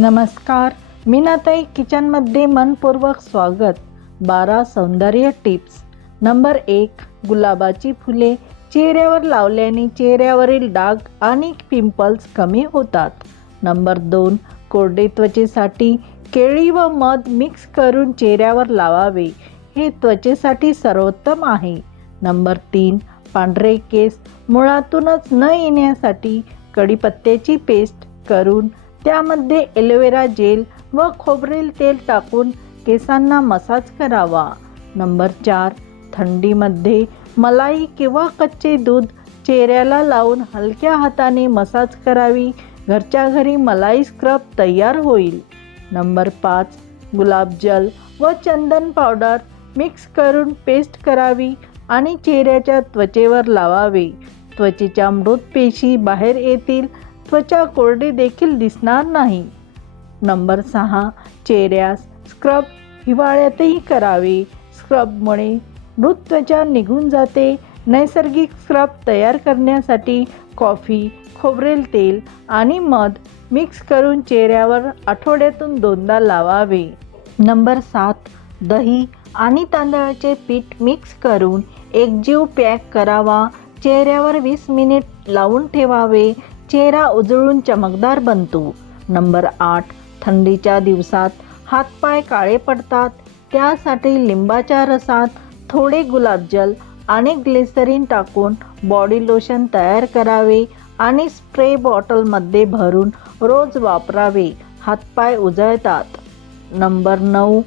नमस्कार मीनाताई किचनमध्ये मनपूर्वक स्वागत. बारा सौंदर्य टिप्स. नंबर एक गुलाबाची फुले. चेहऱ्यावर लावल्याने चेहऱ्यावरील डाग आणि पिंपल्स कमी होतात. नंबर दोन कोरडे त्वचेसाठी केळी व मध मिक्स करून चेहऱ्यावर लावावे. हे त्वचेसाठी सर्वोत्तम आहे. नंबर तीन पांढरे केस मुळातूनच न येण्यासाठी कढीपत्त्याची पेस्ट करून त्यामध्ये एलोवेरा जेल व खोबरेल तेल टाकून केसांना मसाज करावा. नंबर चार थंडीमध्ये मलाई किंवा कच्चे दूध चेहऱ्याला लावून हलक्या हाताने मसाज करावी. घरच्या घरी मलाई स्क्रब तयार होईल. नंबर पाच गुलाबजल व चंदन पावडर मिक्स करून पेस्ट करावी आणि चेहऱ्याच्या त्वचेवर लावावे. त्वचेच्या मृत पेशी बाहेर येतील त्वचा कोरडी देखील दिसणार नाही. नंबर सहा चेहऱ्यास स्क्रब हिवाळ्यातही करावे. स्क्रबमुळे मृत त्वचा निघून जाते. नैसर्गिक स्क्रब तयार करण्यासाठी कॉफी खोबरेल तेल आणि मध मिक्स करून चेहऱ्यावर आठवड्यातून दोनदा लावावे. नंबर सात दही आणि तांदळाचे पीठ मिक्स करून एकजीव पॅक करावा. चेहऱ्यावर वीस मिनिट लावून ठेवावे. चेहरा उजळून चमकदार बनतो. नंबर आठ थंडीच्या दिवसात हातपाय काळे पडतात. त्यासाठी लिंबाच्या रसात थोडे गुलाबजल आणि ग्लिसरीन टाकून बॉडी लोशन तयार करावे आणि स्प्रे बॉटलमध्ये भरून रोज वापरावे. हातपाय उजळतात. नंबर नऊ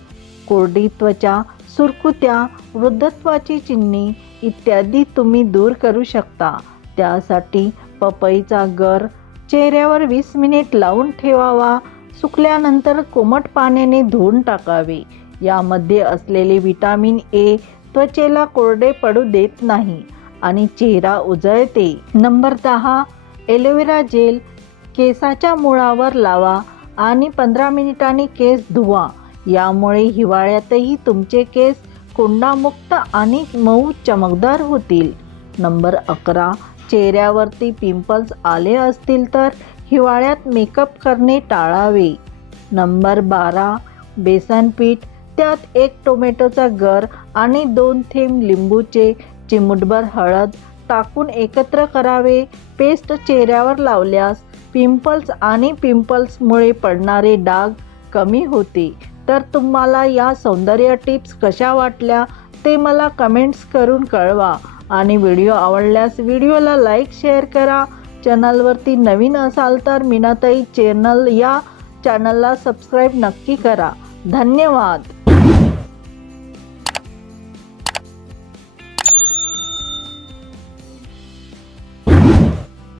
कोरडी त्वचा सुरकुत्या वृद्धत्वाची चिन्हे इत्यादी तुम्ही दूर करू शकता. त्यासाठी पपईचा गर चेहऱ्यावर वीस मिनिट लावून ठेवावा. सुकल्यानंतर कोमट पाण्याने धुवून टाकावे. यामध्ये असलेले विटामिन ए त्वचेला कोरडे पडू देत नाही आणि चेहरा उजळते. नंबर दहा एलोवेरा जेल. केसाच्या मुळावर लावा आणि पंधरा मिनिटांनी केस धुवा. यामुळे हिवाळ्यातही तुमचे केस कोंडामुक्त आणि मऊ चमकदार होतील. नंबर अकरा चेहऱ्यावरती पिंपल्स आले असतील तर हिवाळ्यात मेकअप करणे टाळावे. नंबर बारा बेसन पीठ. त्यात एक टोमॅटोचा गर आणि दोन थेंब लिंबूचे चिमुटभर हळद टाकून एकत्र करावे. पेस्ट चेहऱ्यावर लावल्यास पिंपल्स आणि पिंपल्समुळे पडणारे डाग कमी होते. तर तुम्हाला या सौंदर्य टिप्स कशा वाटल्या ते मला कमेंट्स करून कळवा. आणि व्हिडिओ आवडल्यास व्हिडिओला लाईक शेअर करा. चॅनलवरती नवीन असाल तर मीनाताई चॅनल या चॅनलला सबस्क्राईब नक्की करा. धन्यवाद.